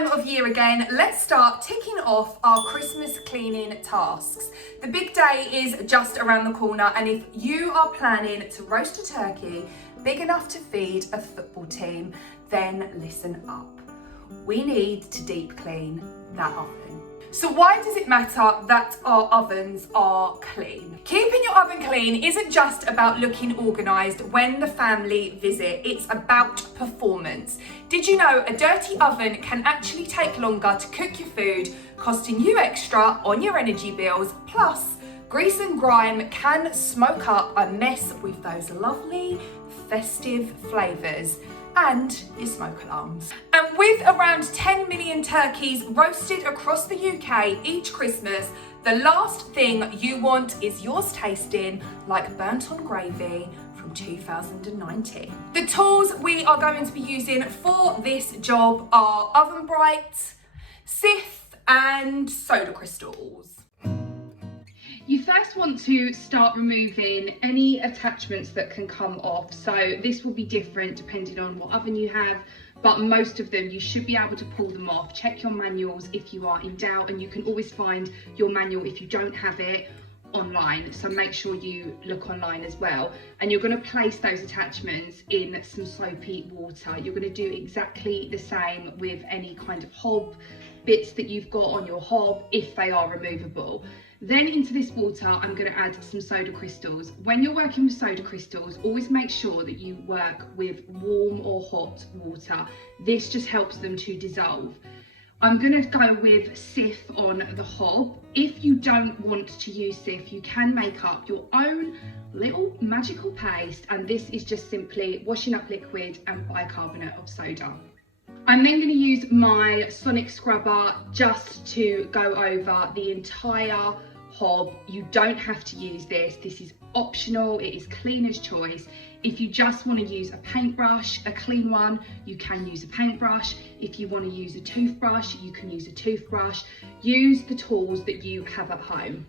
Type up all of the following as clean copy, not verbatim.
time of year again, let's start ticking off our Christmas cleaning tasks. The big day is just around the corner, and if you are planning to roast a turkey big enough to feed a football team, then listen up. We need to deep clean that oven. So why does it matter that our ovens are clean? Keeping your oven clean isn't just about looking organised when the family visit, it's about performance. Did you know a dirty oven can actually take longer to cook your food, costing you extra on your energy bills? Plus, grease and grime can smoke up a mess with those lovely festive flavours and your smoke alarms. And with around 10 million turkeys roasted across the UK each Christmas, the last thing you want is yours tasting like burnt on gravy from 2019. The tools we are going to be using for this job are Oven Brite, Cif and soda crystals. You first want to start removing any attachments that can come off. So this will be different depending on what oven you have, but most of them you should be able to pull them off. Check your manuals if you are in doubt, and you can always find your manual if you don't have it online, so make sure you look online as well. And you're going to place those attachments in some soapy water. You're going to do exactly the same with any kind of hob bits that you've got on your hob if they are removable. Then into this water, I'm going to add some soda crystals. When you're working with soda crystals, always make sure that you work with warm or hot water. This just helps them to dissolve. I'm going to go with Cif on the hob. If you don't want to use Cif, you can make up your own little magical paste, and this is just simply washing up liquid and bicarbonate of soda. I'm then going to use my sonic scrubber just to go over the entire hob. You don't have to use this. This is optional. It is cleaner's choice. If you just want to use a paintbrush, a clean one, you can use a paintbrush. If you want to use a toothbrush, you can use a toothbrush. Use the tools that you have at home.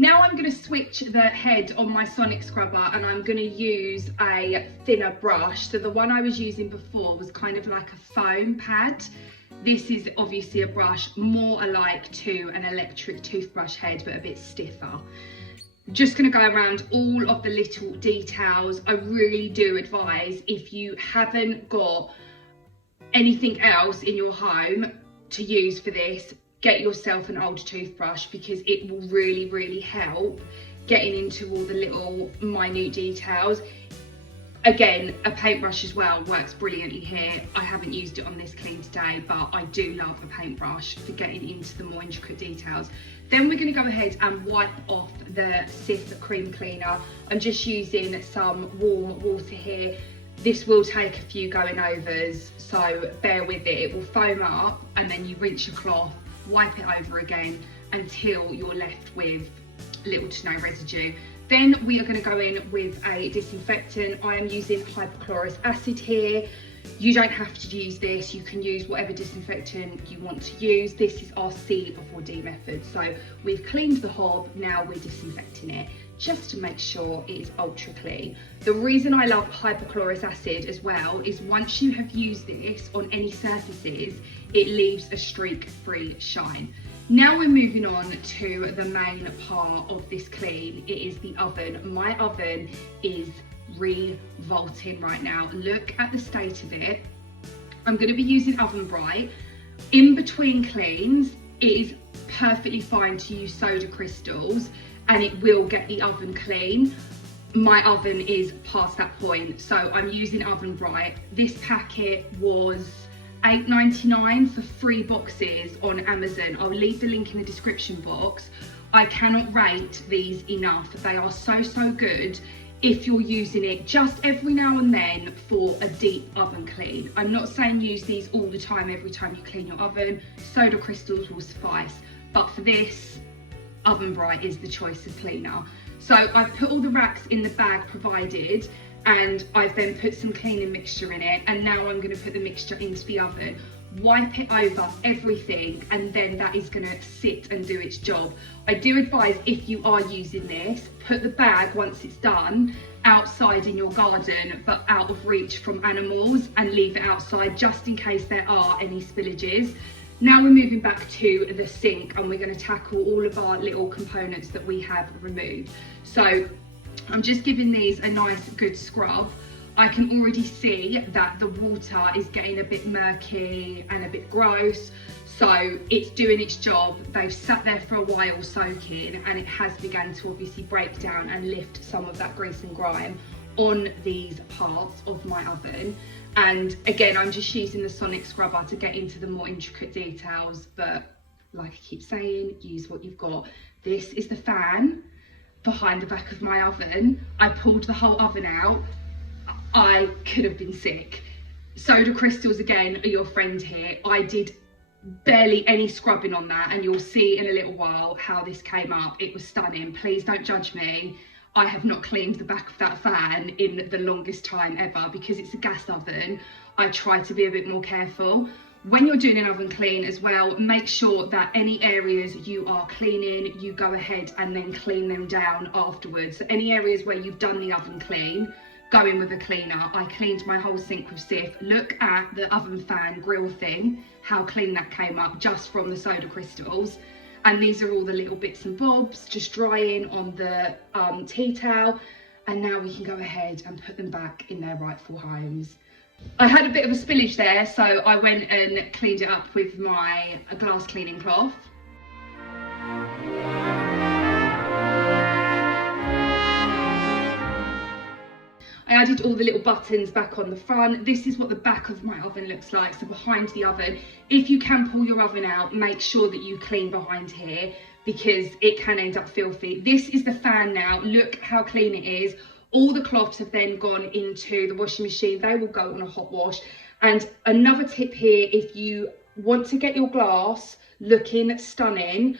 Now I'm going to switch the head on my sonic scrubber, and I'm going to use a thinner brush. So the one I was using before was kind of like a foam pad. This is obviously a brush more alike to an electric toothbrush head, but a bit stiffer. Just going to go around all of the little details. I really do advise, if you haven't got anything else in your home to use for this, get yourself an old toothbrush, because it will really help getting into all the little minute details. Again, a paintbrush as well works brilliantly here. I haven't used it on this clean today, but I do love a paintbrush for getting into the more intricate details. Then we're going to go ahead and wipe off the Cif Cream Cleaner. I'm just using some warm water here. This will take a few going overs, so bear with it. It will foam up, and then you rinse your cloth, wipe it over again until you're left with little to no residue. Then we are going to go in with a disinfectant. I am using hypochlorous acid here. You don't have to use this. You can use whatever disinfectant you want to use. This is our C before D method. So we've cleaned the hob, now we're disinfecting it just to make sure it is ultra clean. The reason I love hypochlorous acid as well is once you have used this on any surfaces, it leaves a streak-free shine. Now we're moving on to the main part of this clean. It is the oven. My oven is revolting right now. Look at the state of it. I'm going to be using Oven Brite. In between cleans, it is perfectly fine to use soda crystals, and it will get the oven clean. My oven is past that point, so I'm using Oven Brite. This packet was $8.99 for 3 boxes on Amazon. I'll leave the link in the description box. I cannot rate these enough. They are so good if you're using it just every now and then for a deep oven clean. I'm not saying use these all the time, every time you clean your oven. Soda crystals will suffice, but for this, Oven Brite is the choice of cleaner. So I've put all the racks in the bag provided. and I've then put some cleaning mixture in it, and now I'm going to put the mixture into the oven, wipe it over everything, and then that is going to sit and do its job. I do advise, if you are using this, put the bag once it's done outside in your garden, but out of reach from animals, and leave it outside just in case there are any spillages. Now we're moving back to the sink, and we're going to tackle all of our little components that we have removed. So I'm just giving these a nice good scrub. I can already see that the water is getting a bit murky and a bit gross, so it's doing its job. They've sat there for a while soaking, and it has begun to obviously break down and lift some of that grease and grime on these parts of my oven. And again, I'm just using the sonic scrubber to get into the more intricate details, but like I keep saying, use what you've got. This is the fan behind the back of my oven. I pulled the whole oven out. I could have been sick. Soda crystals, again, are your friend here. I did barely any scrubbing on that, and you'll see in a little while how this came up. It was stunning. Please don't judge me. I have not cleaned the back of that fan in the longest time ever, because it's a gas oven. I try to be a bit more careful. When you're doing an oven clean as well, make sure that any areas you are cleaning, you go ahead and then clean them down afterwards. So any areas where you've done the oven clean, go in with a cleaner. I cleaned my whole sink with Cif. Look at the oven fan grill thing, how clean that came up just from the soda crystals. And these are all the little bits and bobs just drying on the tea towel. And now we can go ahead and put them back in their rightful homes. I had a bit of a spillage there, so I went and cleaned it up with my glass cleaning cloth. I added all the little buttons back on the front. This is what the back of my oven looks like, so behind the oven. If you can pull your oven out, make sure that you clean behind here, because it can end up filthy. This is the fan now. Look how clean it is. All the cloths have then gone into the washing machine. They will go on a hot wash. And another tip here, if you want to get your glass looking stunning,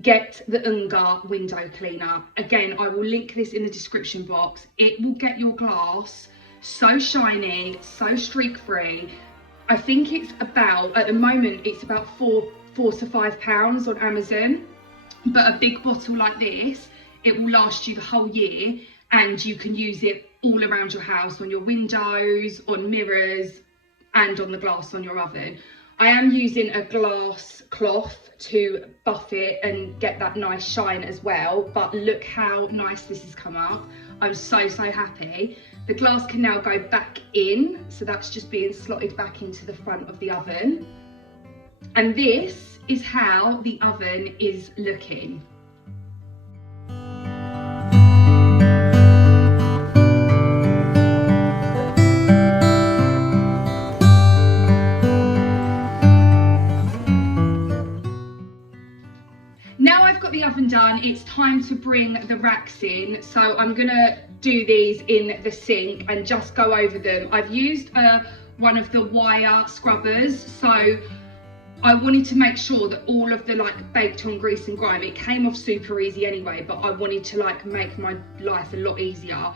get the Unga window cleaner. Again, I will link this in the description box. It will get your glass so shiny, so streak free. I think it's about, at the moment, it's about £4 to £5 on Amazon. But a big bottle like this, it will last you the whole year, and you can use it all around your house, on your windows, on mirrors, and on the glass on your oven. I am using a glass cloth to buff it and get that nice shine as well, but look how nice this has come up. I'm so happy. The glass can now go back in, so that's just being slotted back into the front of the oven. And this is how the oven is looking. Now I've got the oven done, it's time to bring the racks in. So I'm gonna do these in the sink and just go over them. I've used one of the wire scrubbers, so I wanted to make sure that all of the baked on grease and grime, it came off super easy anyway, but I wanted to make my life a lot easier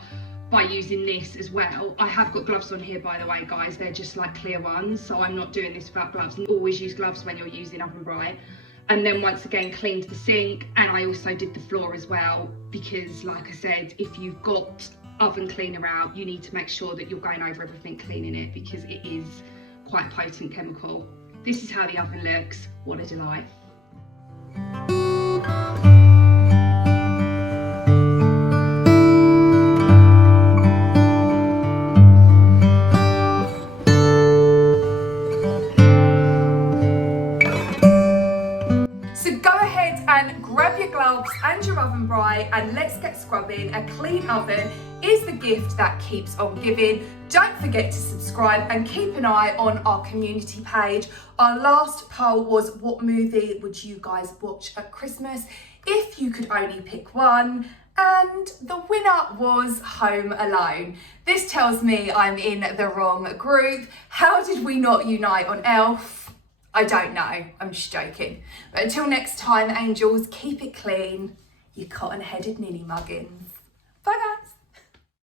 by using this as well. I have got gloves on here, by the way, guys. They're just clear ones, so I'm not doing this without gloves. Always use gloves when you're using Oven Brite. And then once again cleaned the sink, and I also did the floor as well, because like I said, if you've got oven cleaner out, you need to make sure that you're going over everything, cleaning it, because it is quite potent chemical. This is how the oven looks. What a delight. And grab your gloves and your Oven Brite and let's get scrubbing. A clean oven is the gift that keeps on giving. Don't forget to subscribe and keep an eye on our community page. Our last poll was, what movie would you guys watch at Christmas if you could only pick one? And the winner was Home Alone. This tells me I'm in the wrong group. How did we not unite on Elf? I don't know, I'm just joking. But until next time, angels, keep it clean, you cotton-headed ninny muggins. Bye guys.